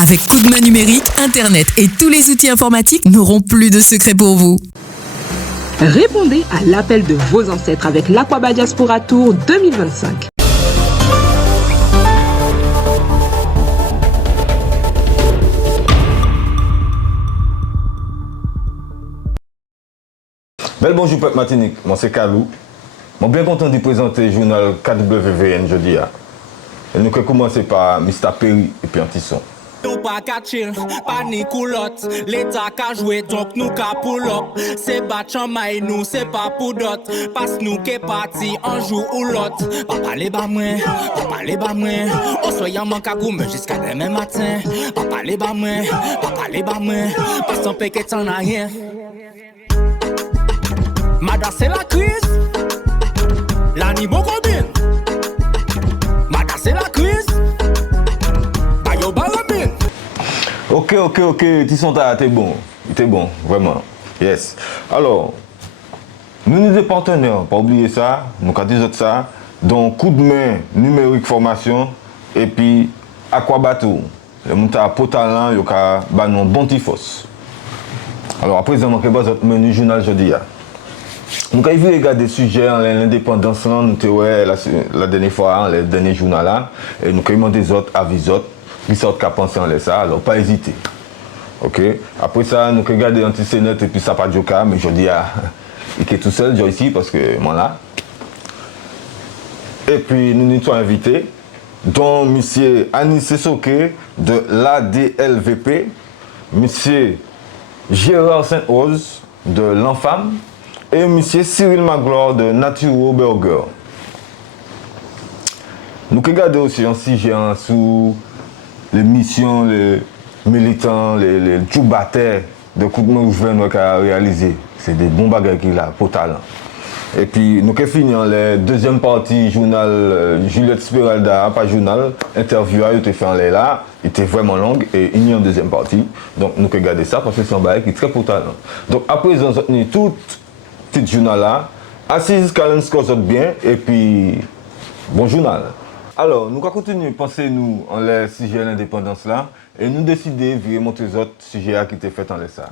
Avec Coup de main numérique, Internet et tous les outils informatiques n'auront plus de secrets pour vous. Répondez à l'appel de vos ancêtres avec l'Aqaba Diaspora Tour 2025. Bel bonjour peuple Martinique, moi c'est Kalou. Je suis bien content de présenter le journal KWVN jeudi. Et nous allons commencer par Mr. Perry et puis Antisson. Nous pas qu'à chill, pas ni coulotte. L'État qu'a joué donc nous qu'à pull up. C'est pas chamaille nous, c'est pas pour d'autres. Parce nous qu'est parti un jour ou l'autre. Pas parler bas moi, pas parler bas moi. On soyant manque à goût jusqu'à demain matin. Pas parler bas moi, pas parler bas moi. Parce qu'on paie que t'en as rien. Mada c'est la crise. La ni bon combien. Mada c'est la crise. Bayo barabin. Ok, Tisson t'es bon. T'es bon, vraiment. Yes. Alors, nous des partenaires, pas oublier ça, nous avons dit ça, donc coup de main numérique formation et puis Aquabateau. Le monde a potalent, il y a un bon tifos. Alors après, nous avons votre menu journal jeudi. Nous avons vu regarder des sujets en l'indépendance, nous avons la dernière fois, le dernier journal là, et nous avons demandé des autres avis autres. Qui sortent qu'à penser en ça, alors pas hésiter. Ok? Après ça, nous regardons Antisénète et puis ça pas de joker, mais je dis il est tout seul, je ici parce que moi là. Et puis nous sommes invités, dont M. Anissé Soké de l'ADLVP, M. Gérard Saint-Rose de l'Enfam et M. Cyril Magloire de Naturo Burger. Nous regardons aussi un sujet sous les missions, les militants, les djoubatés de coup de main ouvert qu'on a réalisé. C'est des bons bagages qu'il a, pour talent. Et puis, nous avons fini la deuxième partie, journal Juliette Spiralda, pas journal, interview, il était fait en là, il était vraiment long et il y a une deuxième partie. Donc, nous avons regardé ça parce que c'est un bagage qui est très pour talent. Donc, après, nous avons tenu tout petit journal là, assise, calme, ce bien, et puis, bon journal. Alors, nous allons continuer à penser nous en les sujets de l'indépendance là et nous décider de montrer les autres sujets qui étaient faits en les ça.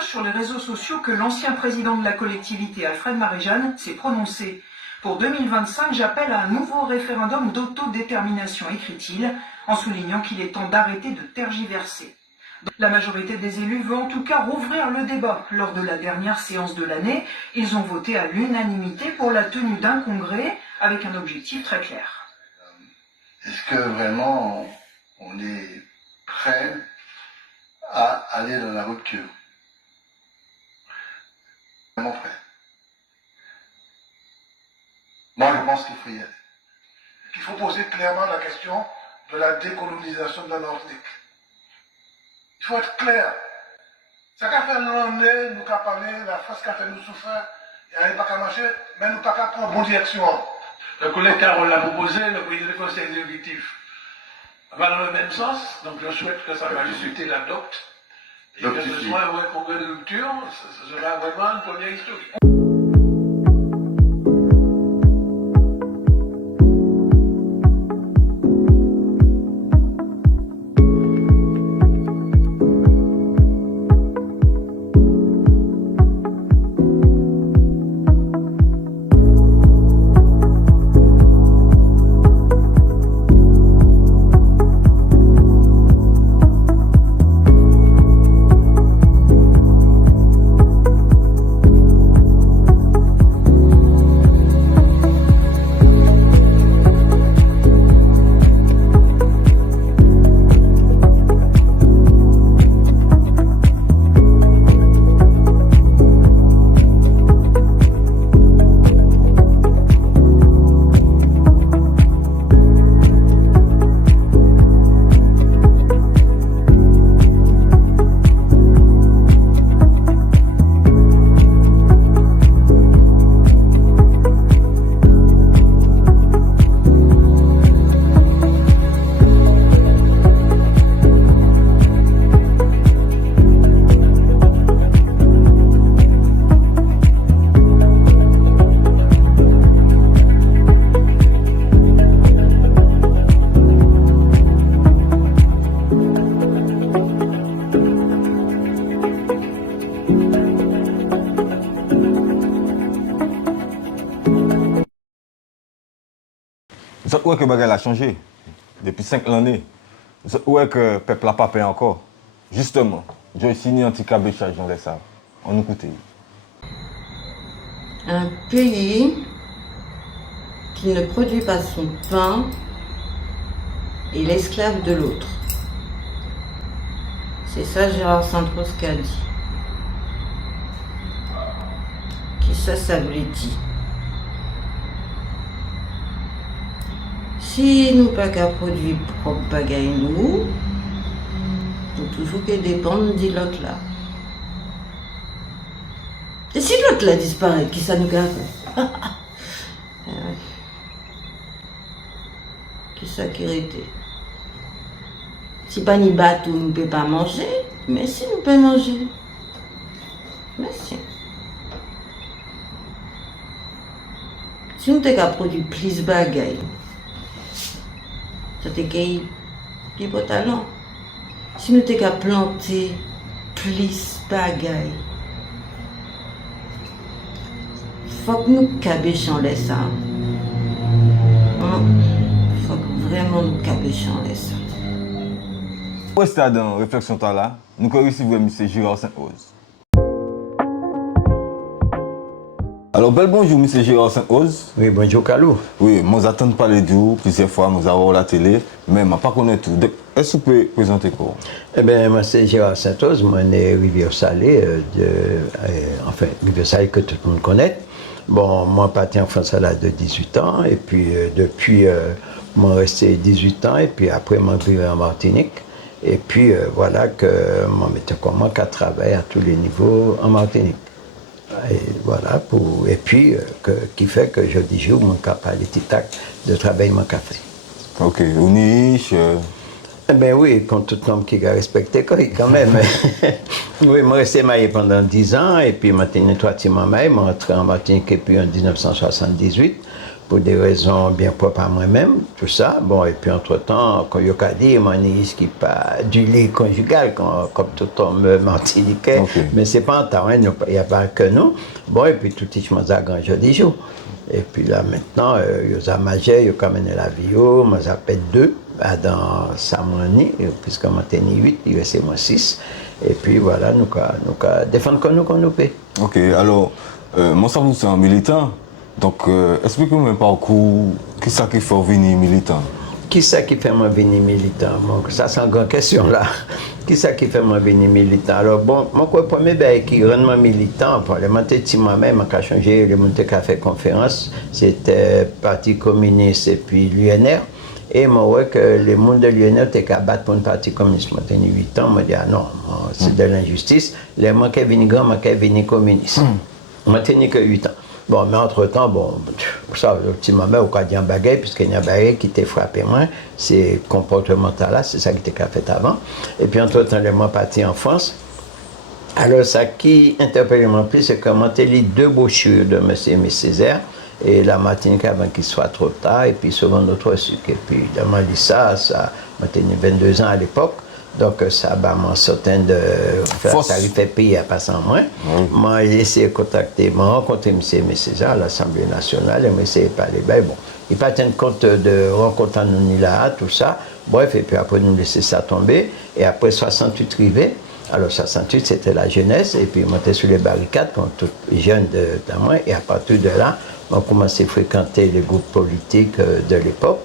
Sur les réseaux sociaux que l'ancien président de la collectivité, Alfred Marie-Jeanne, s'est prononcé. Pour 2025, j'appelle à un nouveau référendum d'autodétermination, écrit-il, en soulignant qu'il est temps d'arrêter de tergiverser. La majorité des élus veut en tout cas rouvrir le débat. Lors de la dernière séance de l'année, ils ont voté à l'unanimité pour la tenue d'un congrès avec un objectif très clair. Est-ce que vraiment on est prêt à aller dans la rupture ? Mon frère. Moi, je pense qu'il faut y aller. Il faut poser clairement la question de la décolonisation de l'Afrique. Il faut être clair. Ça qu'a fait l'année, nous qu'a parlé, la France qu'a fait nous souffrir, il n'y a pas qu'à marcher, mais nous pas qu'à prendre bonne direction. Le collègue Carole l'a proposé, le président du conseil exécutif va dans le même sens, donc je souhaite que sa majesté l'adopte. Et que ce soit un vrai congrès de rupture, ce sera vraiment une première historique. où est que Bagay a changé depuis 5 années? Où est que le peuple n'a pas payé encore? Justement, j'ai signé anti-cabéchage dans les sables. On nous écoute. Un pays qui ne produit pas son pain est l'esclave de l'autre. C'est ça Gérard Santos qui a dit. Qui ça voulait dire. Si nous pas qu'à produire propre bagaille nous, toujours que dépendre de l'autre là. Et si l'autre là disparaît, qui ça nous garde? Qui ça qui était? Si pas ni bateau, nous ne pouvons pas manger, mais si nous pouvons manger. Merci. Si nous avons produit plus de bagailles, ça t'est plus beau talent. Si nous avons planté plus de bagailles, il faut que nous cabéchons les ça. Il faut que vraiment nous cabéchons les ça. Où est-ce que dans la réflexion là, nous avons reçu M. Gérard Saint-Ose. Alors, bel bonjour, M. Gérard Saint-Ose. Oui, bonjour, Kalou. Oui, moi j'attends de parler de vous plusieurs fois, nous avons la télé, mais je ne pas connaître tout. Est-ce que vous pouvez présenter quoi? Eh bien, moi, c'est Gérard Saint-Ose, moi, je suis Rivière-Salée, enfin, Rivière-Salée que tout le monde connaît. Bon, moi, je suis parti en France à l'âge de 18 ans, et puis depuis, je suis resté 18 ans, et puis après, je suis arrivé en Martinique. Et puis, voilà que je m'étais commencé à travailler à tous les niveaux en Martinique. Et voilà, et puis, qui fait que je dis, je suis capable de travailler mon café. Ok, ou niche. Eh bien oui, comme tout homme qui a respecté quand même. Oui, je suis resté marié pendant 10 ans, et puis je suis nettoyé marié, je suis rentré en Martinique et puis en 1978, pour des raisons bien propres à moi-même, tout ça. Bon, et puis entre-temps, comme je l'ai dit, je suis pas du lit conjugal, comme tout homme martiniquais, okay. Mais ce n'est pas en temps, il n'y a pas que nous. Bon, et puis tout le monde a grand jour des jours. Et puis là, maintenant, ils ont magé, ils ont mené la vie, moi j'appelle 2, dans Samouani, puisque moi j'ai 8, il reste moi 6. Et puis voilà, nous défendons comme nous paie. Ok, alors, moi ça vous c'est un militant. Donc, expliquez-moi un parcours, qui c'est qui fait venir militant? Qui c'est qui fait moi venir militant? Bon, ça c'est une grande question là. Qui c'est qui fait moi venir militant? Alors bon, moi le premier qui rend moi militant, pour le monter moi-même, quand j'ai changé, le monter qui a fait conférence, c'était Parti communiste et puis l'UNR. Et moi, ouais, que le monde de l'UNR était qu'à battre pour le Parti communiste. Moi, j'ai 8 ans, moi, je dis, ah non, c'est de l'injustice. Les moi qui viennent grand, moi qui viennent communiste. Moi, j'ai que 8 ans. Bon, mais entre-temps, bon, ça, le petit maman, au cas d'un bagaille, puisqu'il y a un bagaille qui t'a frappé moins, c'est comportemental-là, c'est ça qui était fait avant. Et puis, entre-temps, les mois partis en France. Alors, ça qui interpelle le plus, c'est comment tu lis 2 brochures de M. Aimé Césaire, et la Martinique avant qu'il soit trop tard, et puis souvent notre sucre. Et puis, dans ma lit ça m'a tenu 22 ans à l'époque. Donc ça m'a certain de faire ça lui fait payer à passer en moins. Moi j'ai essayé de contacter, m'a rencontré M. César à l'Assemblée nationale et m'a essayé de parler. Ben bon, il n'a pas tenu compte de rencontrer nous là, tout ça. Bref, et puis après nous laisser ça tomber. Et après 68 arrivé. Alors 68 c'était la jeunesse et puis monter sur les barricades comme tout jeune de moi. Et à partir de là, on a commencé à fréquenter les groupes politiques de l'époque.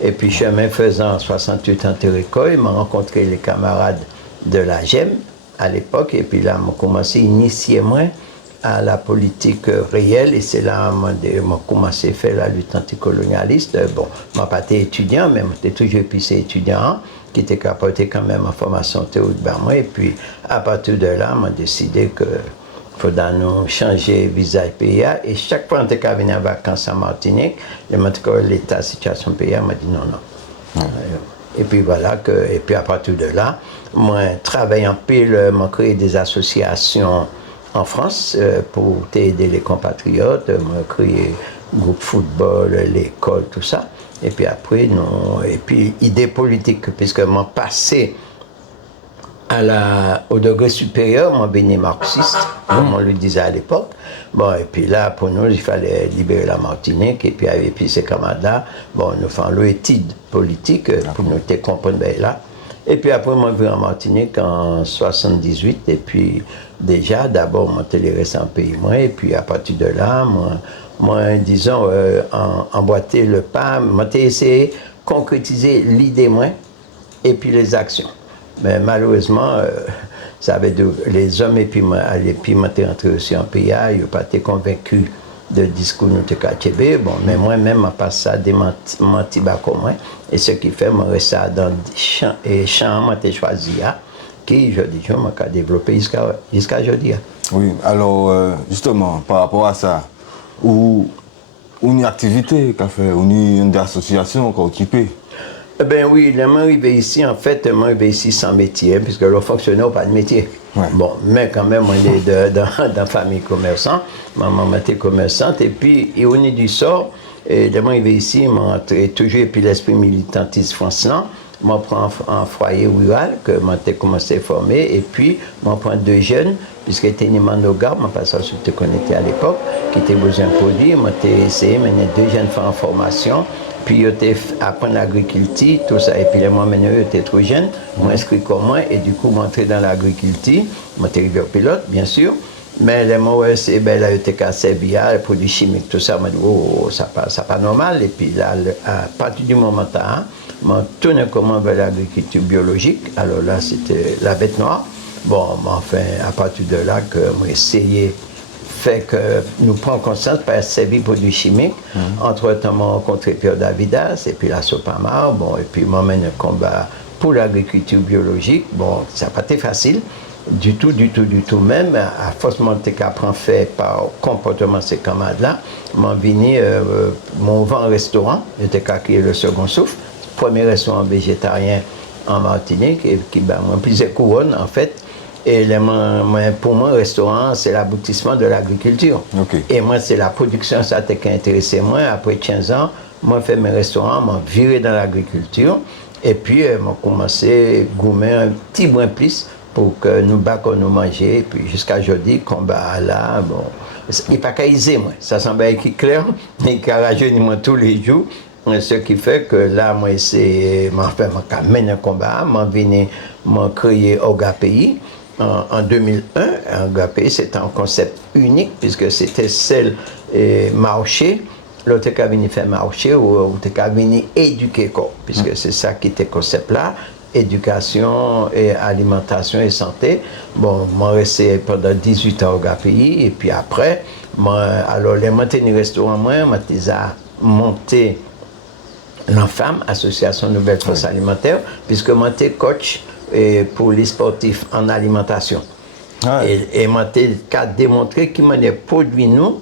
Et puis, chemin faisant, en 68 en Terricoy, je rencontré les camarades de la GEM à l'époque. Et puis là, on a commencé à initier moi à la politique réelle. Et c'est là que j'ai commencé à faire la lutte anticolonialiste. Bon, je n'ai pas été étudiant, mais j'étais toujours étudiant, qui était capable quand même en formation théorique. Et puis, à partir de là, j'ai décidé que il faudra nous changer le visage pays. Et chaque fois qu'on était venu en vacances en Martinique, l'état, situation pays, m'a dit non. Et puis voilà, et puis à partir de là, moi, travaillant pile, j'ai créé des associations en France pour aider les compatriotes. J'ai créé le groupe football, l'école, tout ça. Et puis après, et puis idée politique, puisque mon passé Au degré supérieur, moi, béni marxiste, comme on le disait à l'époque. Bon, et puis là, pour nous, il fallait libérer la Martinique, et puis avec ces camarades-là, bon, nous faisons l'étude politique pour nous comprendre là. Et puis après, moi, je suis en Martinique en 78, et puis déjà, d'abord, moi, je resté en pays, moi, et puis à partir de là, moi disons, emboîter le pas, moi, j'ai essayé de concrétiser l'idée, moi, et puis les actions. Mais malheureusement, les hommes, et puis moi, t'es rentré aussi en PA, ils n'ont pas été convaincus de discours nous te bon, mais moi-même, je passe ça des menti comme moi, et ce qui fait, moi, reste dans les champs, moi, j'ai choisi, qui, je dis, je m'ai développé jusqu'à aujourd'hui. Oui, alors, justement, par rapport à ça, où une activité qu'a fait, une association qu'on occupé. Eh bien oui, je suis arrivé ici, en fait, je suis arrivé ici sans métier, puisque le fonctionnaire n'a pas de métier. Ouais. Bon, mais quand même, on est dans la famille commerçante, maman était commerçante, et puis, on est du sort, et je suis arrivé ici, je toujours, et puis l'esprit militantiste français, je prends un foyer rural, que j'ai commencé à former, et puis, je prends 2 jeunes, puisque j'étais monogame, je passe à ce que tu connaissais à l'époque, qui étaient besoin de produits, j'ai essayé de mener 2 jeunes faire en formation. Puis ils apprendre l'agriculture, tout ça. Et puis moi, maintenant, j'étais trop jeune, moi inscrit comme moi, et du coup, m'entrer dans l'agriculture, m'étais rivière pilote, bien sûr. Mais les mots, c'est ben là, j'étais cassé via les produits chimiques, tout ça. M'a dit, oh, ça pas normal. Et puis là, à partir du moment là, m'a tourné comment vers l'agriculture biologique. Alors là, c'était la bête noire. Bon, enfin, à partir de là, que moi, essayé fait que nous prenons conscience par servir produits chimiques. Entre-temps, on a rencontré Pierre Davidas et puis la Sopamar, bon, et puis moi, mène un combat pour l'agriculture biologique. Bon, ça n'a pas été facile, du tout, même, à force de qu'apprendre fait par comportement de ces camarades-là, m'en venu, mon vent restaurant, j'étais créé le second souffle, premier restaurant végétarien en Martinique, et qui m'a plusieurs couronnes, en fait. Et pour moi, le restaurant, c'est l'aboutissement de l'agriculture. Okay. Et moi, c'est la production, ça qui a intéressé moi. Après 15 ans, moi, j'ai fait mes restaurants, je viré dans l'agriculture. Et puis, j'ai commencé à gommer un petit brin plus pour que nous nous mangions. Et puis, jusqu'à aujourd'hui, combat là, bon, il n'est pas qu'à iser, moi. Ça semble être clair, il a rajeuni moi tous les jours. Ce qui fait que là, moi, c'est, je mène un combat, je créé Ogapi. En 2001, Ogapi, c'était un concept unique, puisque c'était celle marché, l'autre qui a venu faire marché, ou qui a venu éduquer, puisque c'est ça qui était concept là, éducation, et alimentation et santé. Bon, moi, resté pendant 18 ans au Ogapi, et puis après, alors, les maintenus restaurants, moi, j'ai monté l'Enfam, Association Nouvelle Force Alimentaire, puisque moi, j'étais coach pour les sportifs en alimentation. Et moi, j'ai démontré qu'il m'a produit nous,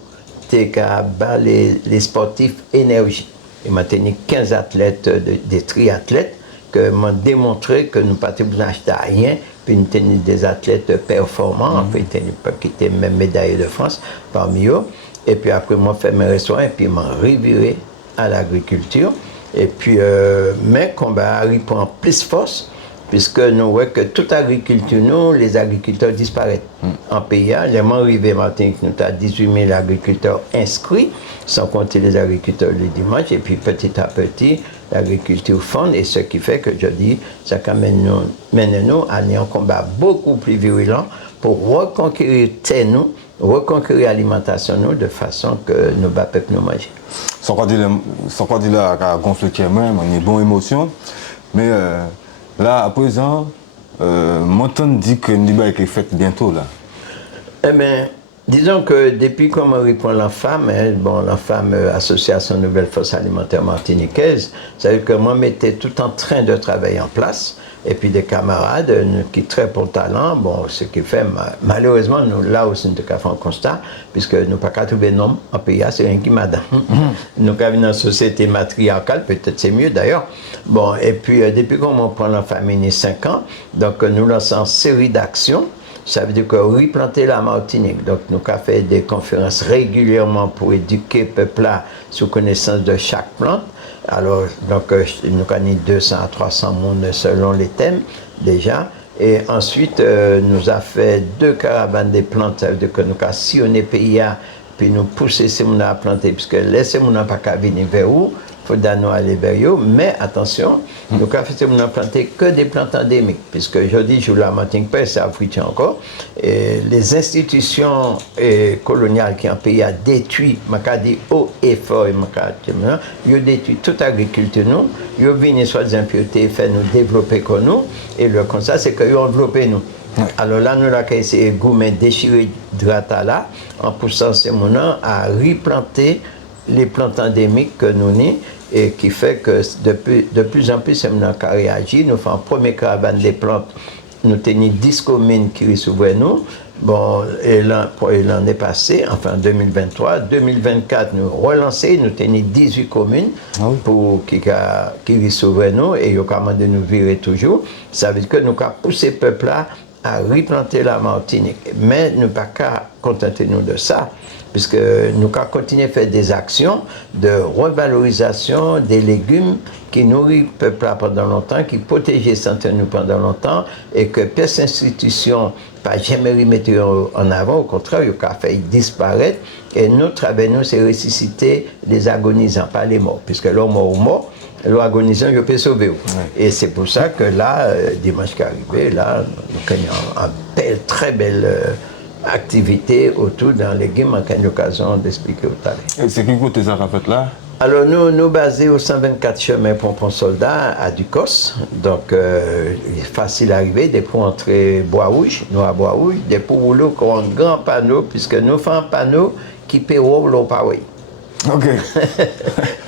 les sportifs énergie. Et moi, j'ai 15 athlètes, des triathlètes, que m'ont démontré que nous n'avons pas besoin d'acheter rien, puis nous avons des athlètes performants, en fait, qui étaient même médaillés de France parmi eux. Et puis après, moi, j'ai fait mes restaurants, et puis je m'ai reviré à l'agriculture. Et puis, mais combat arrive pour plus force, puisque nous voyons que toute agriculture, nous, les agriculteurs disparaissent. En pays, les mois arrivés Martinique, nous avons 18 000 agriculteurs inscrits, sans compter les agriculteurs le dimanche, et puis petit à petit, l'agriculture fonde, et ce qui fait que je dis, ça mène nous à un combat beaucoup plus virulent pour reconquérir nous, reconquérir l'alimentation nous, de façon que nous ne peuple nous manger. Sans quoi dire là, qu'à conflictuer même, on est bon émotion, mais là, à présent, mon temps dit que nous va être fait bientôt là. Eh bien, disons que depuis qu'on me répond l'Enfam, l'Enfam, Association Nouvelle Force Alimentaire Martiniquaise, ça veut dire que moi, j'étais tout en train de travailler en place. Et puis des camarades qui sont très bon talent, bon, ce qui fait, malheureusement, nous, là aussi, nous avons fait un constat, puisque nous n'avons pas trouvé de nom en pays, c'est rien qui madame. Nous avons une société matriarcale, peut-être c'est mieux d'ailleurs. Bon, et puis, depuis qu'on prend la famille 5 ans, donc nous lançons une série d'actions. Ça veut dire que replanter la Martinique. Donc, nous avons fait des conférences régulièrement pour éduquer le peuple là sur connaissance de chaque plante. Alors, donc, nous avons 200 à 300 monde selon les thèmes, déjà. Et ensuite, nous a fait 2 caravanes de plantes, ça veut dire que nous avons sillonné le pays, puis nous pousser ces gens à planter, puisque laisser les gens pas venir vers où, il faut nous aller vers eux, mais attention, nous avons fait ces gens planter que des plantes endémiques, puisque aujourd'hui, je la Martinique, c'est Afrique encore, et les institutions coloniales qui ont pays a détruit, je dis haut et fort, ils ont détruit toute l'agriculture, nous, ils ont venu soi-disant faire nous développer comme nous, et le constat, c'est qu'ils ont enveloppé nous. Alors là, nous avons essayé de déchirer drata là, en poussant ces moulins à replanter les plantes endémiques que nous avons, et qui fait que de plus en plus, ces moulins ont réagi. Nous faisons une première caravane des plantes. Nous avons 10 communes qui recevaient nous. Bon, et l'année passée, enfin 2023, 2024, nous relancé, nous avons 18 communes qui recevaient nous, et ils ont commandé de nous virer toujours. Ça veut dire que nous avons poussé ce peuple-là à replanter la Martinique. Mais nous ne pouvons pas contenter nous de ça, puisque nous avons continué à faire des actions de revalorisation des légumes qui nourrissent le peuple pendant longtemps, qui protègent la santé nous pendant longtemps, et que personne institution n'a jamais remettre en avant, au contraire, il a fait disparaître. Et notre travail, nous, c'est ressusciter les agonisants, pas les morts, puisque l'homme mort, l'agonisant, je peux sauver. Et c'est pour ça que là, dimanche qui est arrivé, là, nous avons une très belle activité autour d'un légume, on a eu l'occasion d'expliquer tout à l'heure. Et c'est qui côté ça qu'a fait là? Alors nous basés au 124 chemin Pompon Soldat à Ducos, donc facile à arriver, des pour entrer Bois-Rouge, nous à Bois-Rouge, des pour rouler un grand panneau, puisque nous faisons un panneau qui peut rouler au pareil. Ok.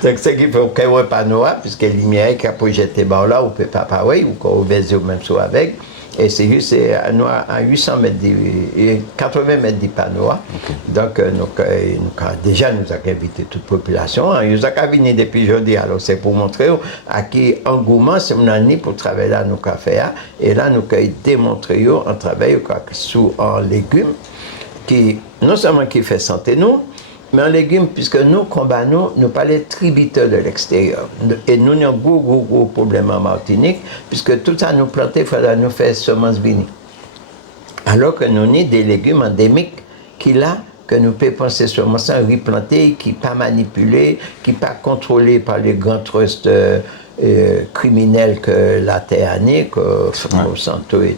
Donc, ce qui fait qu'il y a un panneau, puisque la lumière qui a projeté là, on ne peut pas parler, ou qu'on ouvre même sur avec. Et c'est juste à 800 mètres, 80 mètres du panneau. Okay. Donc, déjà, nous avons invité toute la population. Nous avons venu depuis aujourd'hui, alors c'est pour montrer à qui engouement, c'est pour travailler là, nous avons fait. Et là, nous avons démontré un travail sous un légume qui, non seulement qui fait santé, nous, mais en légumes, puisque nous combattons, nous pas les tributaires de l'extérieur. Et nous avons un gros problème en Martinique, puisque tout ça nous planter, il faudra nous faire semences vini. Alors que nous avons des légumes endémiques qui là, que nous pouvons penser seulement sans replanter, qui ne sont pas manipulés, qui ne sont pas contrôlés par les grands trusts criminels que la Terre que Monsanto et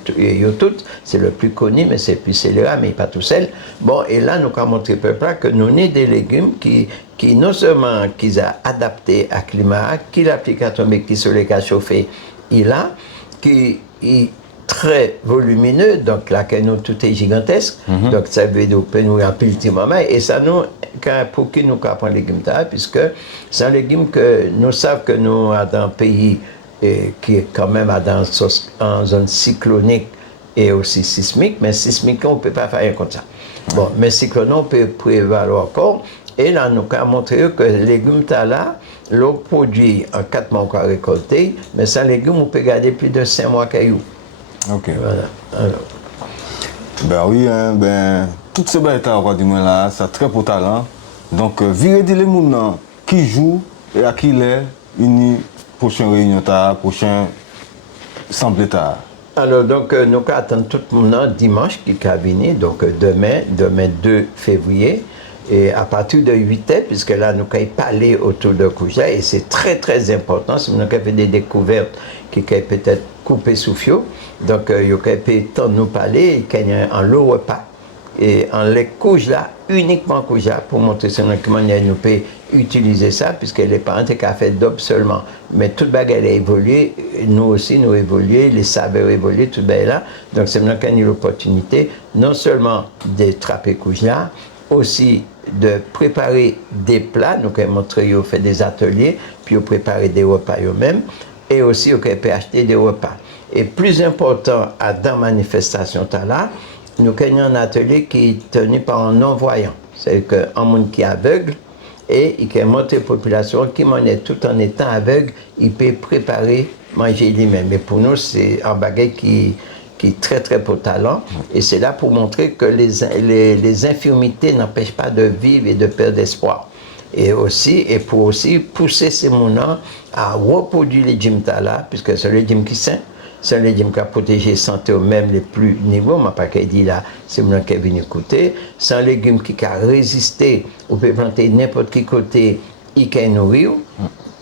tout, c'est le plus connu, mais c'est plus scélérat, mais pas tout seul. Bon, et là, nous avons montré au peuple que nous avons des légumes qui non seulement qu'ils ont adapté à climat, qui l'appliquent atomique, qui sont les cas chauffés, il a, qui très volumineux, donc là, nous, tout est gigantesque, donc ça veut dire que nous avons plus le moment, et ça nous, pour qui nous avons les légumes, puisque c'est un légume que nous savons que nous sommes dans un pays qui est quand même en zone cyclonique et aussi sismique, mais sismique, on ne peut pas faire rien comme ça. Bon, mais cyclonique, on peut prévaloir encore, et là, nous avons montré que les légumes là, l'eau produit en 4 mois qu'on a récolté, mais sans légumes, on peut garder plus de 5 mois cailloux. Ok. Voilà. Alors. Ben oui, hein, tout ce bel état du moins là, c'est très pour talent. Donc, virez les gens qui jouent et à qui il est une prochaine réunion, prochain semble état. Alors, donc, nous attendons tout le monde dimanche qui est venu, donc demain 2 février. Et à partir de 8h, puisque là, nous avons parlé autour de Kouja, et c'est très très important, si nous avons fait des découvertes qui peuvent peut-être couper sous fio. Donc, il peut nous parler, qu'il y a un lot repas. Et en les couches là, uniquement Kouja, pour montrer comment nous pouvons utiliser ça, puisque les parents ont fait d'op seulement. Mais toute bagarre a évolué, nous aussi nous évolué, les saveurs évolué, tout là. Donc, c'est maintenant qu'on a l'opportunité, non seulement de trapper Kouja, aussi de préparer des plats, nous avons montré, on fait des ateliers, puis on prépare des repas eux-mêmes, et aussi on peut acheter des repas. Et plus important, dans la manifestation là, nous avons un atelier qui est tenu par un non-voyant. C'est-à-dire qu'un monde qui est aveugle, et il peut montrer la population qui tout en étant aveugle, il peut préparer, manger lui-même. Mais pour nous, c'est un bagage qui est très très pour talent, et c'est là pour montrer que les infirmités n'empêchent pas de vivre et de perdre espoir. Et pour aussi pousser ces moulins à reproduire les légumes là, puisque c'est le légume qui sain, c'est un légume qui a protégé la santé au même les plus niveaux, ma pas qu'elle dit là, c'est moi qui est venu écouter. C'est un légume qui a résisté, on peut planter n'importe quel côté, il peut nourrir,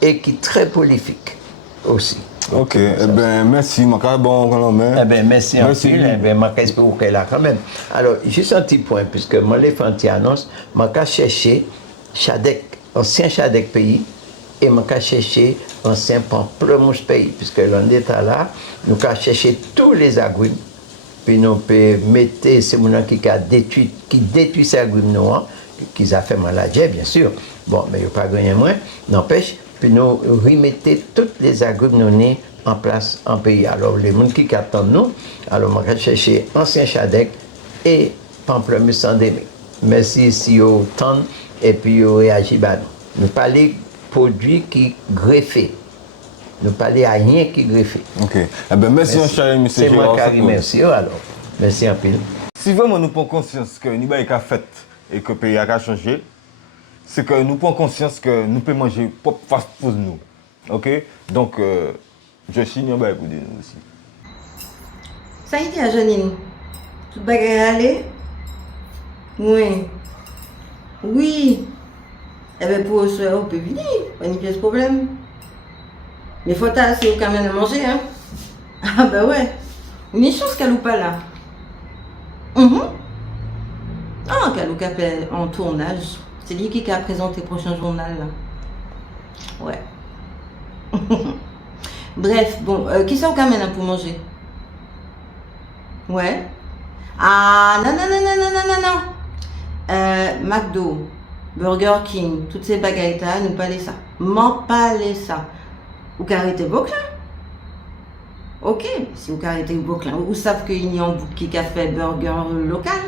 et qui est très prolifique aussi. Ok, eh ben merci, merci en pile, j'espère qu'elle a quand même. Alors, juste un petit point, puisque moi, les fait une annonce, je chercher Chadec, ancien Chadec pays, et je chercher ancien Pamplemousse pays, puisque l'on est là, nous avons cherché tous les agrumes, puis nous pouvons mettre ces gens qui détruit ces agrumes noirs, qui a fait maladie, bien sûr. Bon, mais il n'y a pas gagné moins, n'empêche. Puis nous remettons toutes les agrumes non en place en pays. Alors, les gens qui attendent nous, alors on va chercher ancien Chadec et Pamplemousse endémique. Merci si vous attendez et puis vous réagissez. Nous parlons produits qui greffés. Nous parlons à rien qui greffé. Ok. Eh ben, merci, cher monsieur Gérard. C'est moi qui remercie alors. Merci en pile. Si vraiment nous prenons conscience que nous avons fait et que le pays a changé, c'est que nous prenons conscience que nous pouvons manger propre fast-food nous. Ok? Donc, je signe un bail pour dire nous aussi. Ça y est, Janine. Tout bagarre aller? Oui. Oui. Eh bien, pour ce on peut venir. Pas de problème. Mais faut c'est quand même à manger, hein? Ah, ben ouais. Une chance qu'elle ou pas là. Ah, qu'elle ou appelle en tournage. C'est lui qui a présenté le prochain journal là. Ouais. Bref, bon, qui ça vous amène pour manger? Ouais. Ah, non. McDo, Burger King, toutes ces bagailles là, nous pas les ça. M'en parlez ça. Vous arrêtez Brooklyn? Ok, si vous arrêtez Brooklyn, vous savez qu'il y a un bout qui a fait burger local.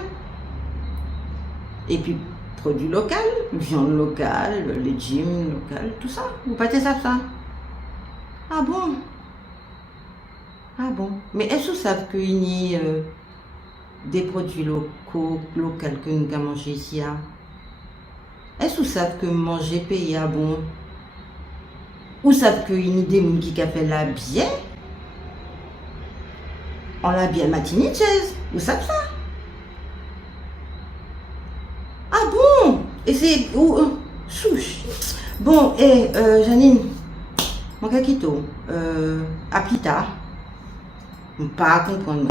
Et puis, produits locaux, viande locale, légumes locaux, tout ça. Vous pâtez ça? Ah bon? Ah bon? Mais est-ce que vous savez qu'il y a des produits locaux que nous avons mangé ici? Est-ce que vous savez que manger pays à bon? Vous savez qu'il y a des gens qui ont fait la bien? On l'a bien matinicheuse. Vous savez ça? Ah bon? Et c'est... Souche. Bon, et Janine, mon kakito, à plus tard, pas comprendre.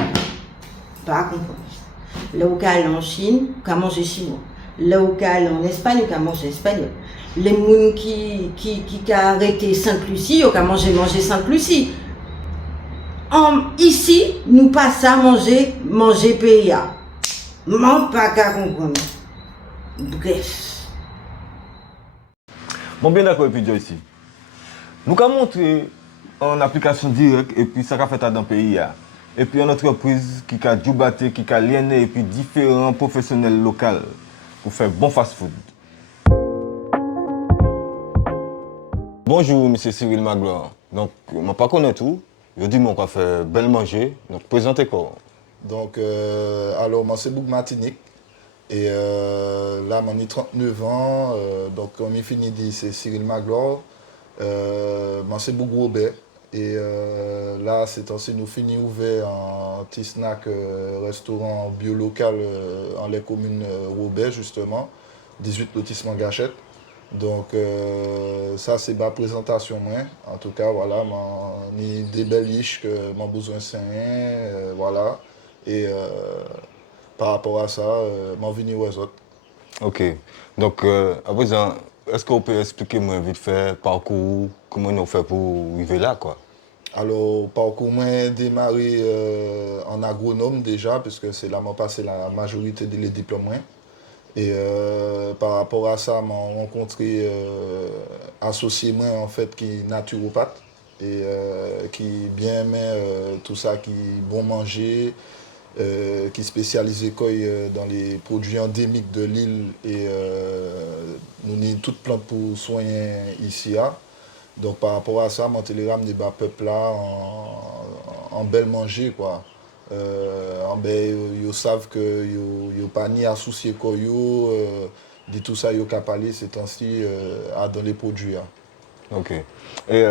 Pas comprendre. Là où elle en Chine, on a mangé chinois. Là où elle en Espagne, on a mangé espagnol. Les gens qui ont arrêté Sainte-Lucie, on a mangé Sainte-Lucie. Ici, nous passons à manger PIA. M'en pas qu'à comprendre. Bref. Bon, bien d'accord, et puis ici. Nous avons montré en application directe et puis ça a fait dans le pays. Et puis une entreprise qui a dubaté, qui a lié et puis différents professionnels locaux pour faire bon fast-food. Bonjour, M. Cyril Magloire. Donc, je ne pas connais tout. Je dis qu'on va faire bel manger. Donc, présentez quoi? Donc, alors, moi, c'est Bouk Martinique. Et là, j'ai 39 ans. Donc, comme il finit dit, c'est Cyril Magloire. Moi, c'est Bouk Robert. Et là, c'est aussi nous finissons ouvert un petit snack restaurant bio local en les communes Robert, justement. 18 lotissements Gâchette. Donc, ça, c'est ma présentation. En tout cas, voilà, j'ai des belles liches que j'ai besoin de voilà. Et par rapport à ça, je viens aux autres. Ok. Donc, à présent, est-ce que vous pouvez expliquer moi vite fait parcours, comment on fait pour arriver là, quoi? Alors, parcours, moi, démarré en agronome déjà, puisque c'est là que j'ai passé la majorité des diplômes. Et par rapport à ça, j'ai rencontré associé moi en fait qui est naturopathe et qui bien aimait tout ça qui est bon manger, qui est spécialisé dans les produits endémiques de l'île et nous avons toutes plantes pour soigner ici. Donc par rapport à ça, mon télégramme des bas peuple là en bel manger quoi. Ils savent que ils pas ni associé quoi de tout ça ils ont parlé ces temps-ci dans les produits. Ok. Et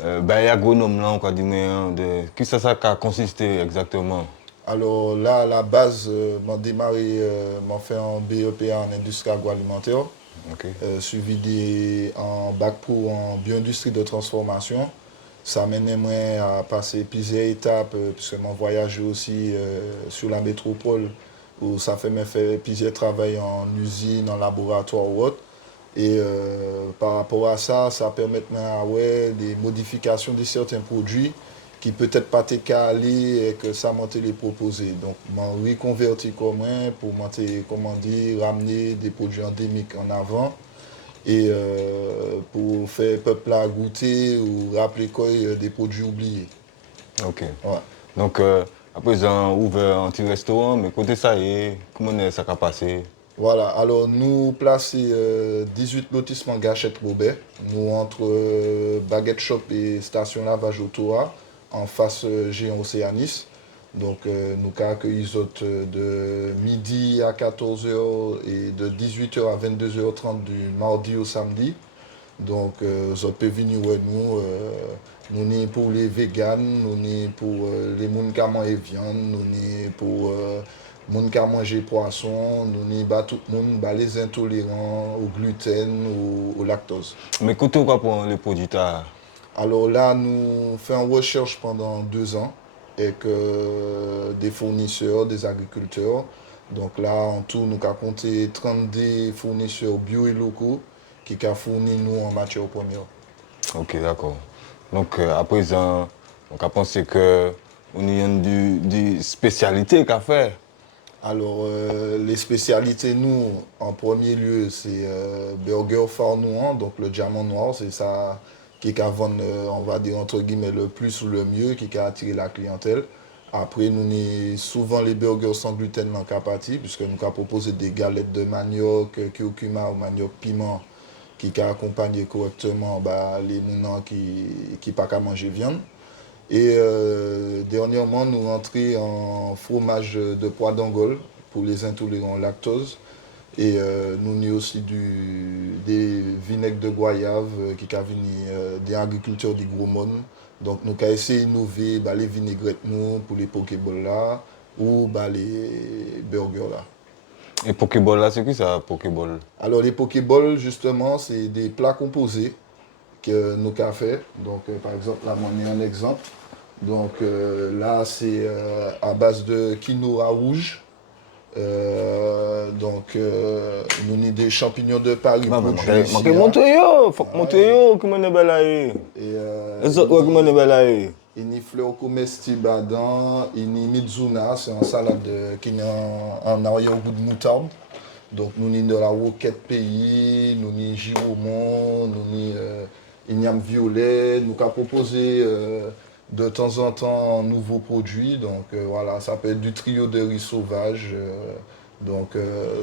agronome là, on va dire, mais qui ça a consisté exactement? Alors là, à la base, j'ai démarré, j'ai fait un BEP en industrie agroalimentaire, suivi en bac pro en bioindustrie de transformation. Ça mène moi à passer plusieurs étapes, puisque j'ai voyagé aussi sur la métropole, où ça fait me faire plusieurs travail en usine, en laboratoire ou autre. Et par rapport à ça, ça permet à des modifications de certains produits qui peut-être pas été calés et que ça m'a les proposer. Donc, je reconverti comme pour comment dire, ramener des produits endémiques en avant et pour faire peuple à goûter ou rappeler quoi des produits oubliés. Ok. Ouais. Donc, après, ils ont ouvert un petit restaurant, mais côté ça, comment ça a passé? Voilà, alors nous plaçons 18 lotissements Gachette Robert, nous entre Baguette Shop et Station Lavage Autoa, en face Géant Océanis. Donc nous accueillons de midi à 14h et de 18h à 22h30 du mardi au samedi. Donc vous pouvez venir avec nous. Nous sommes pour les véganes, nous sommes pour les gens qui mangent viande, nous sommes pour les gens qui mangent poisson, nous sommes tout le monde, les intolérants au gluten, au lactose. Mais quand on pour les produits là? Alors là, nous faisons une recherche pendant 2 ans avec des fournisseurs, des agriculteurs. Donc là, en tout, nous avons compté 32 fournisseurs bio et locaux qui ont fourni nous en matière première. Ok, d'accord. Donc à présent, on a pensé que on y a des spécialités qu'à faire. Alors les spécialités, nous, en premier lieu, c'est burger phare noir, donc le diamant noir, c'est ça qui a vendu, on va dire entre guillemets, le plus ou le mieux, qui a attiré la clientèle. Après, nous avons souvent les burgers sans gluten dans Capati, puisque nous avons proposé des galettes de manioc, curcuma ou manioc piment, qui a accompagné correctement les gens qui n'ont pas manger viande. Et dernièrement, nous rentrons en fromage de pois d'Angole pour les intolérants au lactose. Et nous avons aussi des vinaigres de goyave qui viennent des agriculteurs du Gros Monde. Donc nous avons essayé d'innover les vinaigrettes pour les pokéballs là ou les burgers là. Et pokéball là, c'est quoi ça, pokéball? Alors les pokéballs, justement, c'est des plats composés que nous avons fait. Donc par exemple, là, on a un exemple. Donc là, c'est à base de quinoa rouge. Donc nous avons des champignons de Paris produits ici. Faut monter comment on est belle là. Et les autres comment on est belle là. Il y a fleurs comestibles dedans, il y a Mizuna, c'est une salade qui est en arrière-goût de moutarde. Donc nous avons de la roquette pays, nous avons giromon, nous avons igname violet. Nous avons proposé de temps en temps un nouveau produit. Donc voilà, ça peut être du trio de riz sauvage. Donc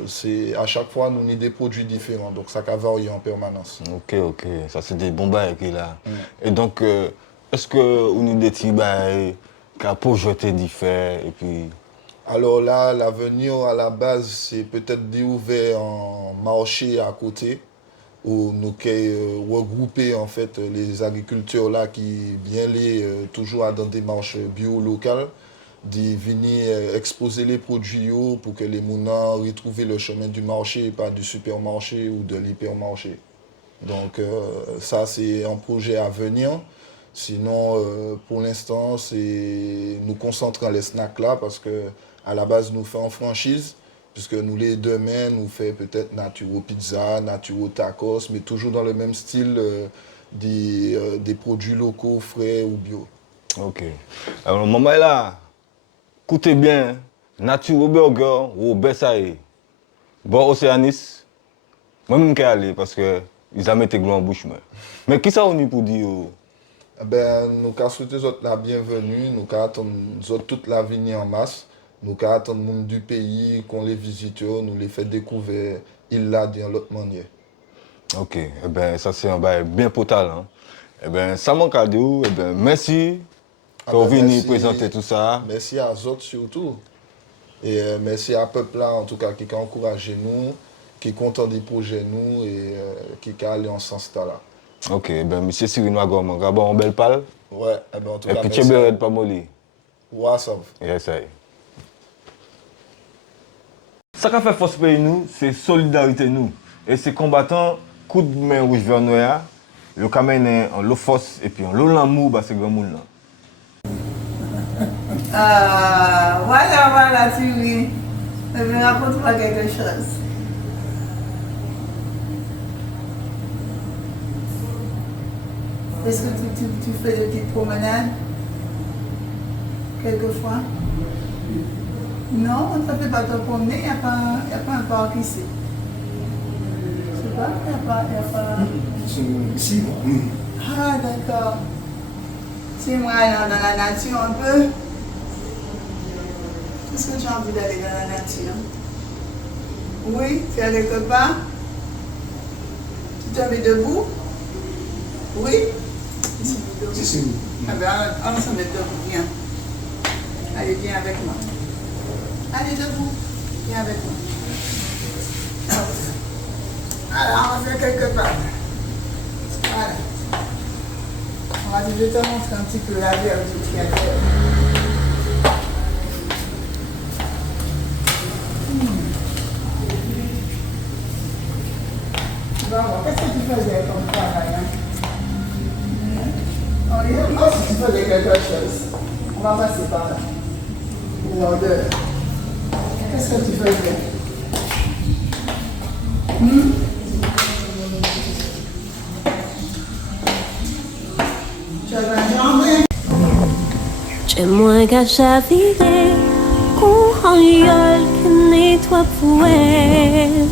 c'est à chaque fois nous avons des produits différents. Donc ça varie en permanence. Ok, ça c'est des bons bails là. Et donc est-ce que vous avez des petits bails qui ont projeté différents et puis... Alors là, l'avenir à la base, c'est peut-être d'ouvrir un marché à côté où nous regrouper en fait les agriculteurs là qui viennent toujours dans des marchés bio locales, de venir exposer les produits pour que les gens retrouvent le chemin du marché et pas du supermarché ou de l'hypermarché. Donc ça c'est un projet à venir. Sinon, pour l'instant, c'est nous concentrer les snacks là parce que à la base nous faisons en franchise, puisque nous les demain nous faisons peut-être naturo pizza, naturo tacos, mais toujours dans le même style des produits locaux, frais ou bio. Ok. Alors, le moment est là. Écoutez bien, naturo burger ou Bessaï. Bon, Océanis, moi-même qui allé parce que ils ont mis tes glands en bouche. Mais qui ça on est pour dire? Nous avons souhaité la bienvenue, nous avons toute la venue en masse. Nous attendons les gens du pays, qu'on les visite, nous les fait découvrir il là d'une autre manière. Ok, ça c'est un bail bien potal. Ça manque à dire, merci pour venir présenter tout ça. Merci à Zot surtout. Et merci à peuple là en tout cas qui a encouragé nous, qui est content des projets nous et qui a allé en ce sens là. Ok, ben monsieur Cyril Magor, mon gars, bon, belle pal. Ouais, eh ben, en tout Et cas, puis merci. Tchéberet pas molli. Ouais, ça va. Yes, ça y est. Ça qu'a fait force pays nous, c'est solidarité nous. Et ces combattants, coup de main rouge vers noir, le camène en l'eau force et puis en l'eau l'amour, bah c'est grand monde là. Ah, voilà, tu ris. Je vais raconter quelque chose. Est-ce que tu fais des petites promenades quelquefois? Non, on ne fait pas te promener, il n'y a pas un parc ici. Je sais pas, il n'y a pas... Ici, oui. Ah, d'accord. Tu aimerais aller dans la nature un peu? Est-ce que j'ai envie d'aller dans la nature? Oui, tu es allé quelque part? Tu te mets debout? Oui? Ici, oui. Ah ben, on se met debout, viens. Allez, viens avec moi. Allez, debout. Viens avec moi. Alors, on va faire quelque part. Voilà. Je vais te montrer un petit peu la verre du triathlon. Bon, qu'est-ce que tu faisais comme travail? Oh, si tu faisais quelque chose, on va passer par là. L'odeur. Qu'est-ce que tu faisais? Tu avais un jambin? J'aime moins qu'à chavirer, qu'on enriole que nettoie pour elle.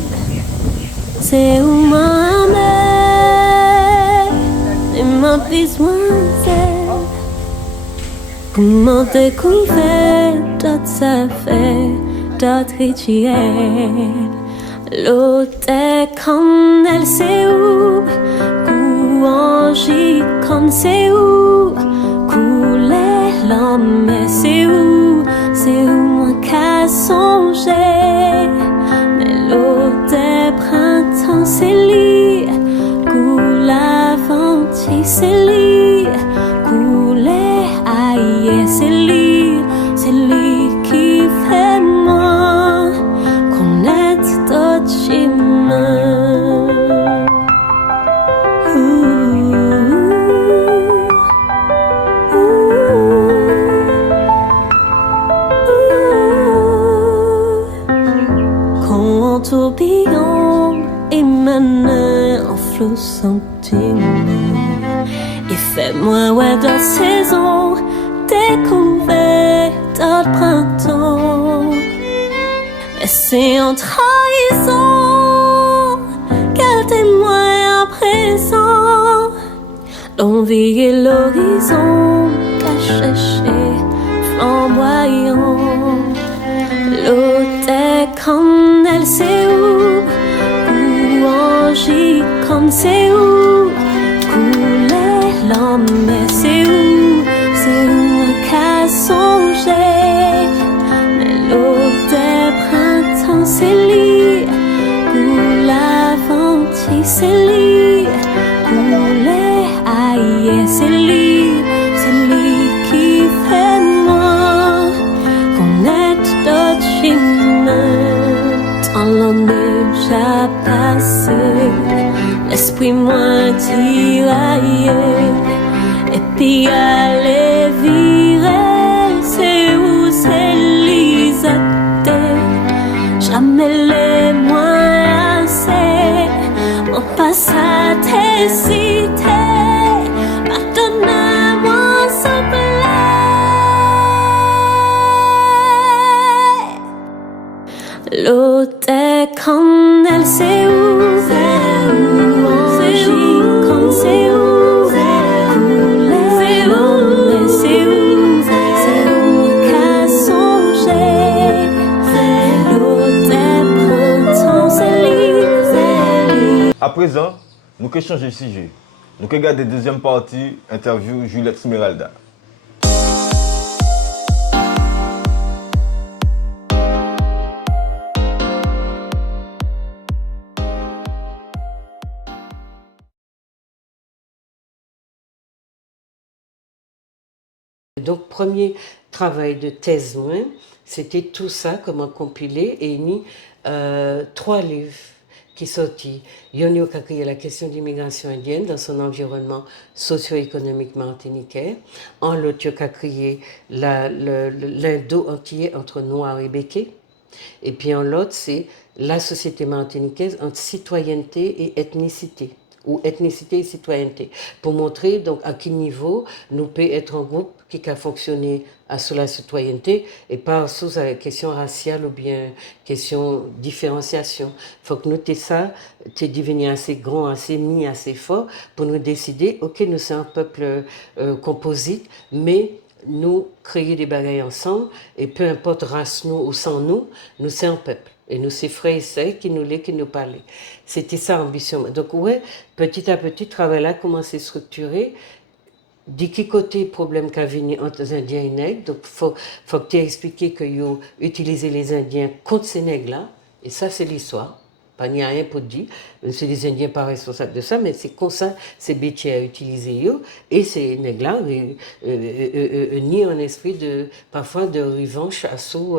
C'est où ma mère et ma besoin d'elle. Comment découvrir d'autres ça fait, d'autres rituels. L'autre est quand elle sait où, couange quand c'est où, couler l'homme mais c'est où moi qu'à songer. Mais l'autre est printemps c'est lui, coule avant-hier c'est lui, couler aïe c'est lui qui fait moi connaître d'autres chemins. Quand tourbillon et maintenant en flot sentiment, et fait-moi ouais d'autres saisons, découvert d'autres printemps. Et c'est en trahison, gardez-moi à présent, l'envie et l'horizon caché flamboyant. L'autre est quand elle sait où, couange comme c'est où, couler l'homme mais c'est où qu'à songer. Mais l'autre est printemps c'est lui, coule avant-hier c'est lui, couler aïe c'est lui qui fait moi connaître d'autres chemins. Dans l'année j'ai passé, l'esprit moins tiraillé, et puis aller virer, c'est où c'est Lisette. Jamais les moins assez, mon passat hésité, pardonnez-moi s'il vous plaît. L'autre est quand elle sait où, quand c'est où, couler l'homme mais c'est où qu'à songer. L'autre est printemps c'est lui. À présent, nous allons changer de sujet. Nous allons regarder la deuxième partie, interview Juliette Smeralda. Donc, premier travail de thèse, moi, c'était tout ça, comment compiler, et il y a 3 livres qui sortis. Yonio a créé la question d'immigration indienne dans son environnement socio-économique martiniquais. En l'autre, il a créé l'indo-antillais entre noirs et béquets. Et puis en l'autre, c'est la société martiniquaise entre citoyenneté et ethnicité, ou ethnicité et citoyenneté, pour montrer donc à quel niveau nous peut être un groupe qui a fonctionné sous la citoyenneté et pas sous la question raciale ou bien question différenciation. Il faut que nous ça, c'est devenu assez grand, assez mis, assez fort pour nous décider, ok, nous sommes un peuple composite, mais nous créer des bagailles ensemble et peu importe race nous ou sans nous, nous sommes un peuple. Et nous, c'est frères et sœurs qui nous parlaient. C'était ça l'ambition. Donc, ouais, petit à petit, le travail là commence à se structurer. De quel côté problème qu'a venu entre les Indiens et les nègres. Donc, faut que tu aies expliqué que vous utilisez les Indiens contre ces nègres-là. Et ça, c'est l'histoire. Pas ni rien pour dire. C'est les Indiens pas responsables de ça, mais c'est comme ça, ces bêtises à utiliser eux. Et ces nègres-là, ni un esprit de, parfois, de revanche à sous,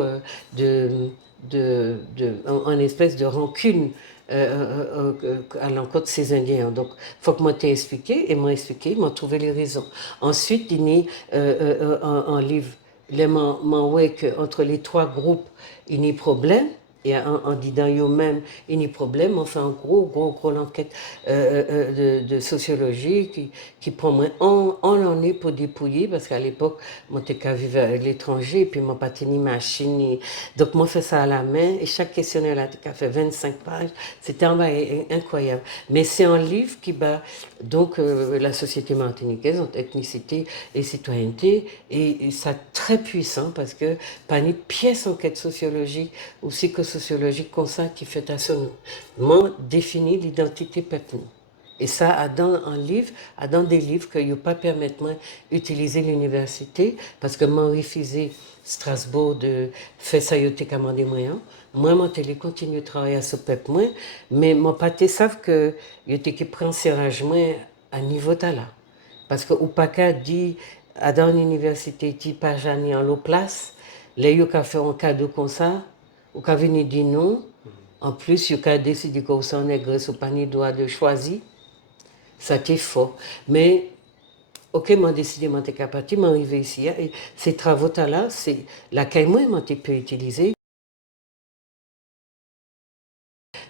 en espèce de rancune à l'encontre de ces Indiens. Donc, il faut que moi t'ai expliqué, et moi expliqué, moi trouvé les raisons. Ensuite, il y a un livre, entre les 3 groupes, il y a problème. Et en disant eux-mêmes, il y a problème, on fait un gros enquête de sociologie qui prend moins en est pour dépouiller, parce qu'à l'époque, moi, j'étais vivre à l'étranger, et puis moi, pas ni machine, donc moi, je fais ça à la main, et chaque questionnaire là, a fait 25 pages, c'était incroyable. Mais c'est un livre qui bat donc la société martiniquaise entre ethnicité et citoyenneté, et ça très puissant, parce que pas une pièce enquête sociologique ou psychosociologique comme ça qui fait à son nom, définit l'identité peuple. Et ça, dans des livres que ne pas permettre d'utiliser l'université, parce que moi, refusé Strasbourg de faire ça, il y a des moyens. Moi, je continue de travailler à ce peuple, mais mon pâté savent que je prends ces rangements à niveau là. Parce que ou pas qu'à dit, dans l'université, tu pas jamais en l'eau place, les yo ka fait un cadeau comme ça, ou ka venir dire non. En plus, yo ka décider que ça on est grâce au panier droit de choisir. Ça t'est fort. Mais, ok, moi décidé, moi t'es capable, moi arrivé ici, et ces travaux-là, c'est laquelle moi t'es peut utiliser.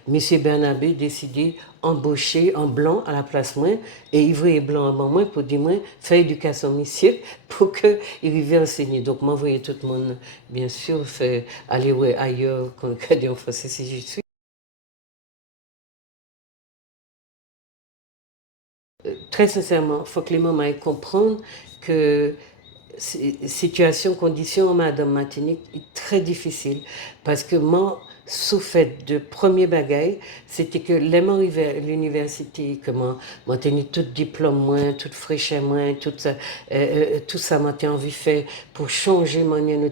Monsieur Bernabé décidé embaucher un blanc à la place moi et Ivry blanc avant moi pour dire moi faire éducation monsieur pour qu'il arrive à enseigner. Donc moi voyais tout le monde bien sûr faire aller ailleurs quand en français si j'y suis. Très sincèrement, il faut que les mamans comprennent que situation, condition, madame Martinique est très difficile parce que moi, sous fait de premier bagaille, c'était que les gens arrivaient à l'université, que moi tenu tout diplôme moins, tout fraîcheur moins, tout ça m'a envie de faire pour changer mon nous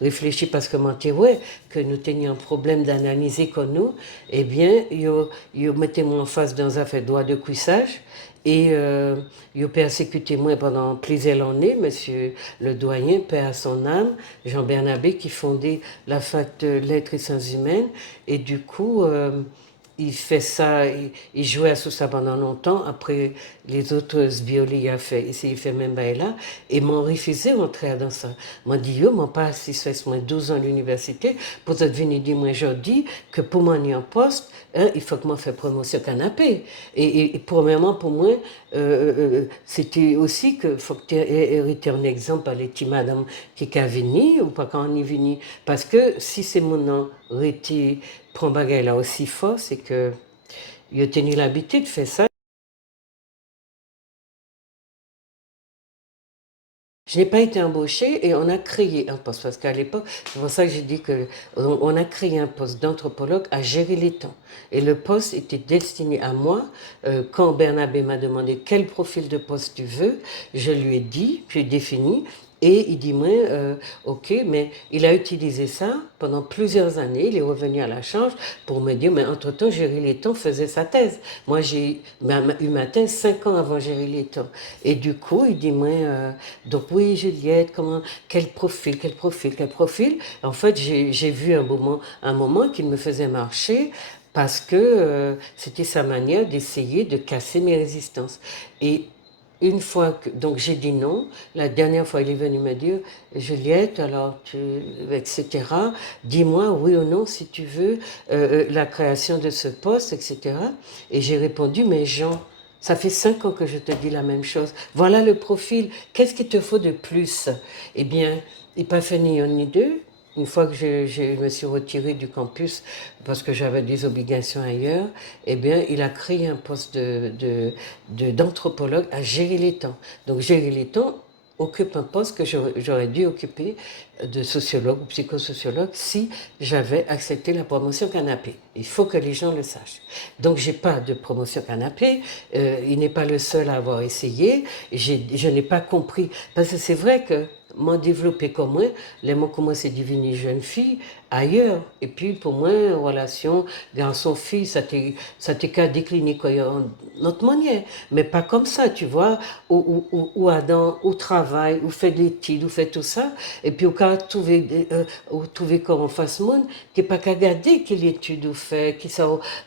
réfléchir parce que moi ouais que nous tenions un problème d'analyser comme nous, eh bien, yo mettez moi en face dans un fait droit de cuissage. Et il a persécuté moi pendant plusieurs années, monsieur le doyen, paix à son âme, Jean Bernabé, qui fondait la fac de lettres et sciences humaines. Et du coup, il fait ça, il jouait sous ça pendant longtemps. Après, les autres biolés, il fait même là. Et m'ont refusé d'entrer dans ça. M'a dit, yo, m'ont pas assis, moi 12 ans à l'université, pour être venu dire, moi, aujourd'hui, que pour m'en y en poste, il faut que moi fasse promotion canapé. Et premièrement, pour moi, c'était aussi que faut que tu aies un exemple à les petits madame qui est venu ou pas quand on est venu. Parce que si c'est mon nom, réti, prend bagaille là aussi fort, c'est que il a tenu l'habitude de faire ça. Je n'ai pas été embauchée et on a créé un poste, parce qu'à l'époque, c'est pour ça que j'ai dit qu'on a créé un poste d'anthropologue à gérer les temps. Et le poste était destiné à moi. Quand Bernabé m'a demandé quel profil de poste tu veux, je lui ai dit, puis défini, Et il dit, moi, ok, mais il a utilisé ça pendant plusieurs années. Il est revenu à la charge pour me dire, mais entre-temps, Géry Letton faisait sa thèse. Moi, j'ai eu ma thèse 5 ans avant Géry Letton. Et du coup, il dit, moi, donc oui, Juliette, quel profil. En fait, j'ai vu un moment qu'il me faisait marcher parce que c'était sa manière d'essayer de casser mes résistances. Et une fois que, donc j'ai dit non, la dernière fois il est venu me dire, Juliette, alors etc., dis-moi oui ou non si tu veux la création de ce poste, etc. Et j'ai répondu, mais Jean, ça fait 5 ans que je te dis la même chose. Voilà le profil, qu'est-ce qu'il te faut de plus? Eh bien, il n'a pas fait ni un ni deux. Une fois que je me suis retirée du campus parce que j'avais des obligations ailleurs, eh bien, il a créé un poste d'anthropologue à Géry Letton. Donc Géry Letton occupe un poste que j'aurais dû occuper de sociologue ou psychosociologue si j'avais accepté la promotion canapé. Il faut que les gens le sachent. Donc j'ai pas de promotion canapé, il n'est pas le seul à avoir essayé, je n'ai pas compris, parce que c'est vrai que m'en développer comme moi, les mots commencent à deviner jeune fille ailleurs. Et puis pour moi, relation garçon-fille, ça t'est qu'à décliner notre manière. Mais pas comme ça, tu vois, ou Adam, au travail, ou fait des études, ou fait tout ça. Et puis au cas trouver qu'on fasse monde, qui n'est pas qu'à garder quelle étude ou fait,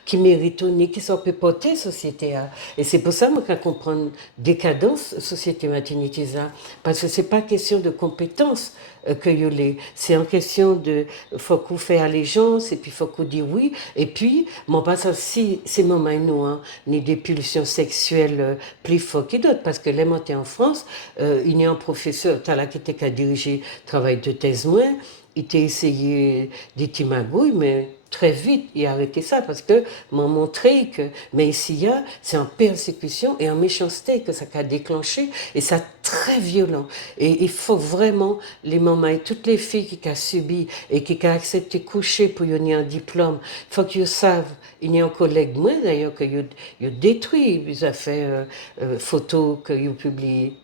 qui mérite, qui s'en peut porter société. Et c'est pour ça que je comprends décadence société matinitisa. Parce que c'est pas question de compétences que yolé, c'est en question de faut qu'on fait allégeance et puis faut qu'on dit oui et puis mon pas si c'est moment nous hein, ni des pulsions sexuelles plus fortes que d'autres parce que les montées en France il y a un professeur t'as là qui était qu'à diriger travail de thèse moins il t'a essayé des petits magouilles mais très vite, il a arrêté ça parce que m'a montré que, mais ici, c'est en persécution et en méchanceté que ça a déclenché et ça très violent. Et il faut vraiment, les mamans et toutes les filles qui ont subi et qui ont accepté de coucher pour y un diplôme, il faut qu'ils savent, il y a un collègue, moi d'ailleurs, que il détruit, il a fait photos que il publié,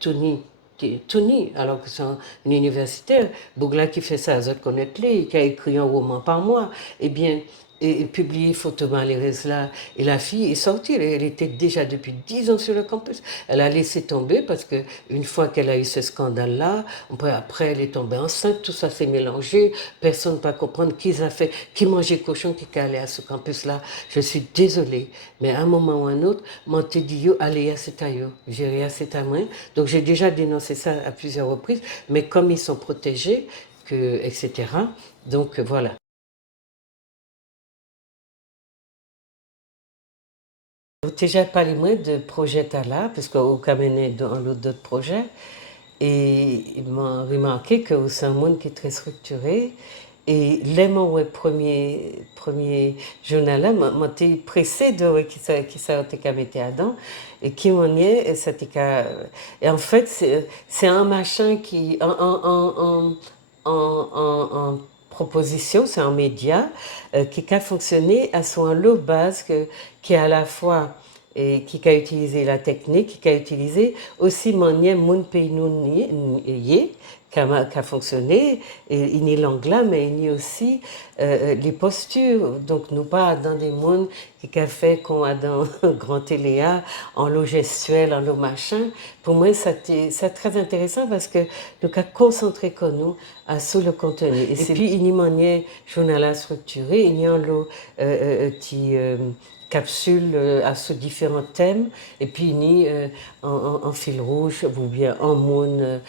Tony, alors que c'est un universitaire, Bougla qui fait ça, je connais plus, qui a écrit un roman par mois, eh bien, et publié Photo malheureuse là, et la fille est sortie, elle était déjà depuis 10 ans sur le campus, elle a laissé tomber parce que une fois qu'elle a eu ce scandale là, après elle est tombée enceinte, tout ça s'est mélangé, personne ne peut comprendre qui a fait, qui mangeait cochon, qui est allé à ce campus là, je suis désolée, mais à un moment ou à un autre, m'ont dit yo, allez à cet aïe, j'ai à cet amoin, donc j'ai déjà dénoncé ça à plusieurs reprises, mais comme ils sont protégés, etc., donc voilà. Déjà parlé moins de projet là, parce qu'au Cameroun dans d'autres projets, et ils m'ont remarqué que c'est un monde qui est très structuré. Et les mon premier journal là, m'a été pressé de qui ça été mettre dedans et qui m'en est et ça et en fait c'est un machin qui en proposition, c'est un média qui a fonctionné à son lot base qui est à la fois et qui a utilisé la technique, qui a utilisé aussi mon pays qui a fonctionné, et il y a l'anglais, mais il y a aussi les postures. Donc, nous pas dans des mondes qui a fait qu'on a dans Grand Téléa, en lot gestuel, en lot machin. Pour moi, c'est très intéressant parce que nous avons concentré comme nous sur le contenu. Et puis, il y a un journal structuré, il y a un lot capsule à ce différents thèmes et puis ni en fil rouge ou bien en monde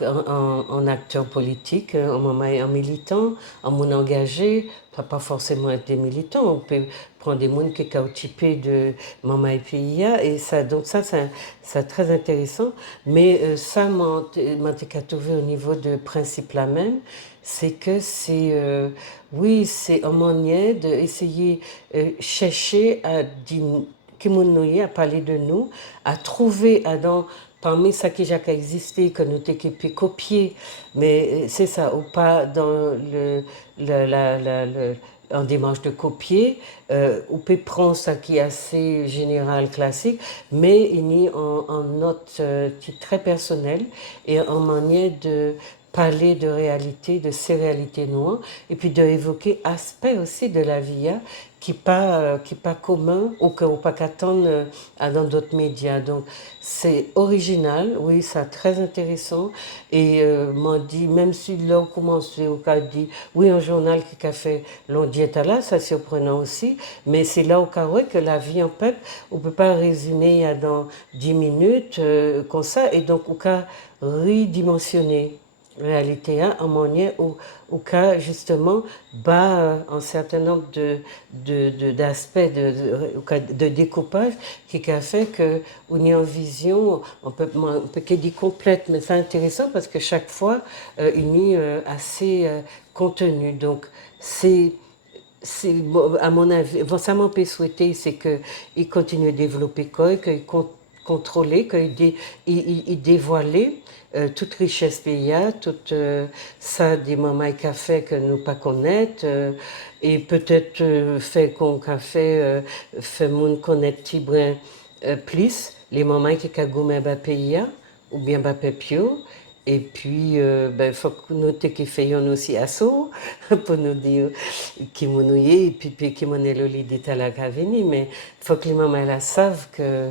en acteur politique, en militant, en monde engagé, pas forcément être des militants, on peut prendre des mondes qui sont typés de maman et PIA et ça donc ça c'est très intéressant mais ça m'a trouvé au niveau de principe là même c'est que c'est oui c'est un moyen d'essayer chercher à dire qui à parler de nous à trouver dans parmi ça qui a existé, que nous t'ai copier, mais c'est ça, ou pas dans en démarche de copier, ou peut prendre ça qui est assez général, classique, mais il y a en note qui est très personnelle et en manière de parler de réalité, de ces réalités noires, et puis d'évoquer aspects aussi de la vie qui pas commun ou qu'on pas qu'attendre dans d'autres médias. Donc c'est original, oui, c'est très intéressant. Et m'a dit, même si là on commence, on a dit, oui, un journal qui a fait long diète là, ça surprenant aussi, mais c'est là au cas où que la vie en peuple, on peut pas résumer dans 10 minutes comme ça, et donc au cas redimensionner réalité en manière au cas justement un certain nombre d'aspects de découpage qui a fait que on est en vision on peut dire complète, mais c'est intéressant parce que chaque fois il y a assez contenu, donc c'est à mon avis, ça m'a peut souhaiter, c'est qu'il continue de développer qu'il contrôler, qu'il dévoiler toute richesse pays, toute ça des moments qu'a fait que nous pas connaître, et peut-être fait qu'on a fait monde connaître Tibrin plus les moments qui a gommé bas pays ou bien bas pepio. Et puis, il faut que nous faisons aussi assaut pour nous dire qui nous est, et puis qui nous est l'idée de la venir. Mais il faut que les mamans la savent que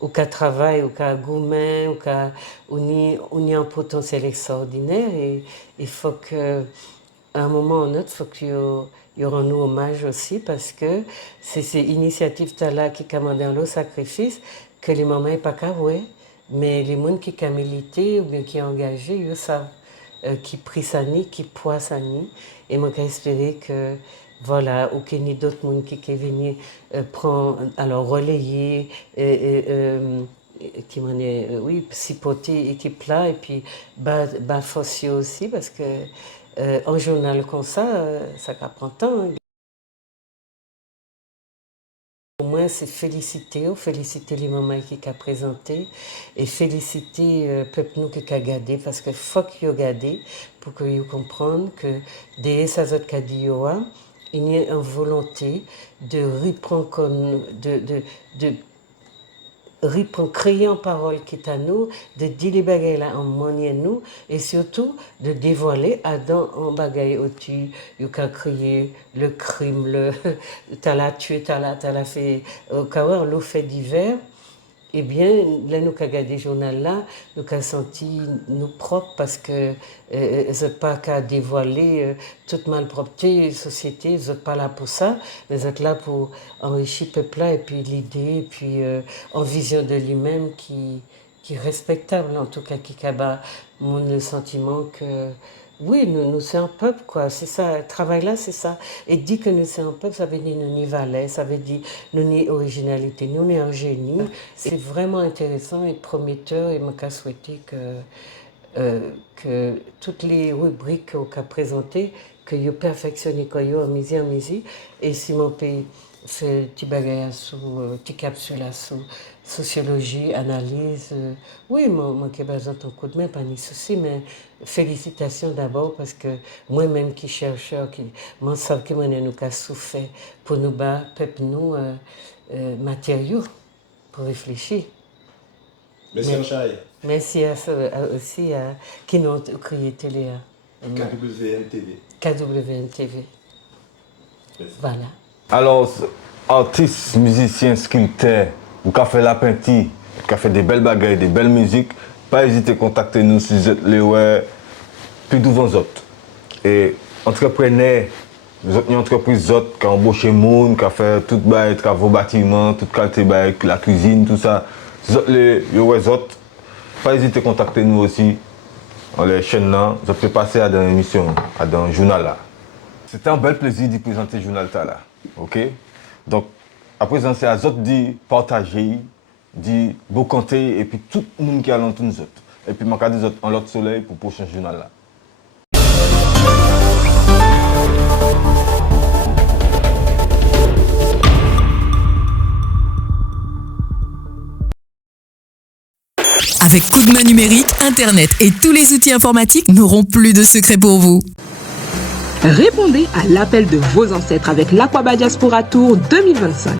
au cas travail, au cas gourmet, au cas on y a un potentiel extraordinaire, et il faut que à un moment ou un autre, il faut qu'il y aura un hommage aussi, parce que c'est ces initiatives là qui commandent le sacrifice que les mamans n'ont pas qu'à voir, mais les gens qui ont milité ou bien qui ont engagé, ils savent qui pris ça ni, qui poids ça ni, et moi j'espère que voilà, ou qu'il y ait d'autres monde qui viennent prendre, alors relayer, qui m'en est, oui, sipoter équipe là, et puis forcer aussi, parce que un journal comme ça prend temps. Au moins, c'est féliciter les mamans qui ont présenté, et féliciter le peuple nous qui a regardé, parce que faut qu'ils regardent pour qu'ils comprennent que dès ça qu'a dit il y a une volonté de reprendre créer en parole qui est à nous, de dire les bagailles là en manière nous, et surtout de dévoiler en bagaille où tu as créé le crime, t'as la tué, t'as la fait, au cas où on fait divers. Eh bien, là, nous avons regardé ce journal-là, nous avons senti nous propres, parce que ce n'est pas qu'à dévoiler toute malpropreté de la société, vous n'êtes pas là pour ça, mais vous êtes là pour enrichir le peuple, et puis l'idée, et puis en vision de lui-même qui est respectable, en tout cas, qui a le sentiment que oui, nous sommes un peuple, quoi. C'est ça, le travail là, c'est ça. Et dire que nous sommes un peuple, ça veut dire nous n'y valait, ça veut dire nous n'y originalité, nous n'y un génie. C'est vraiment intéressant et prometteur, et je souhaite que toutes les rubriques qu'on a présentées, que vous perfectionnez, que vous en misé, et si mon pays fait petit bagage sous, petit capsule sous sociologie, analyse, oui, moi qui ai besoin de ton coup de main, pas ni souci, mais félicitations d'abord, parce que moi-même qui chercheur, qui m'en savent que nous avons souffert pour nous battre, peuple nous matériaux pour réfléchir. Merci Anchaï. Merci aussi à qui nous ont créé télé. KWN-TV. Voilà. Alors, artistes, musiciens, sculpteurs, ou qui fait la peinture, qui fait des belles bagailles, des belles musiques, pas hésiter à contacter nous si vous êtes les ouais, plus devant les autres. Et entrepreneurs, vous êtes une entreprise qui a embauché des gens, qui a fait tout les travaux bâtiments, toute qualité de la cuisine, tout ça. Si vous êtes les autres, pas hésiter à contacter nous aussi. On les chaînes là, vous pouvez passer à dans l'émission, à dans le journal là. C'était un bel plaisir de présenter le journal là. Ok? Donc, à présent, c'est à vous de partager, de vous compter, et puis tout le monde qui est alentour nous autres. Et puis, je vais dire en l'autre soleil pour le prochain journal là. Avec Coup de main numérique, Internet et tous les outils informatiques n'auront plus de secrets pour vous. Répondez à l'appel de vos ancêtres avec l'Aqaba Diaspora Tour 2025.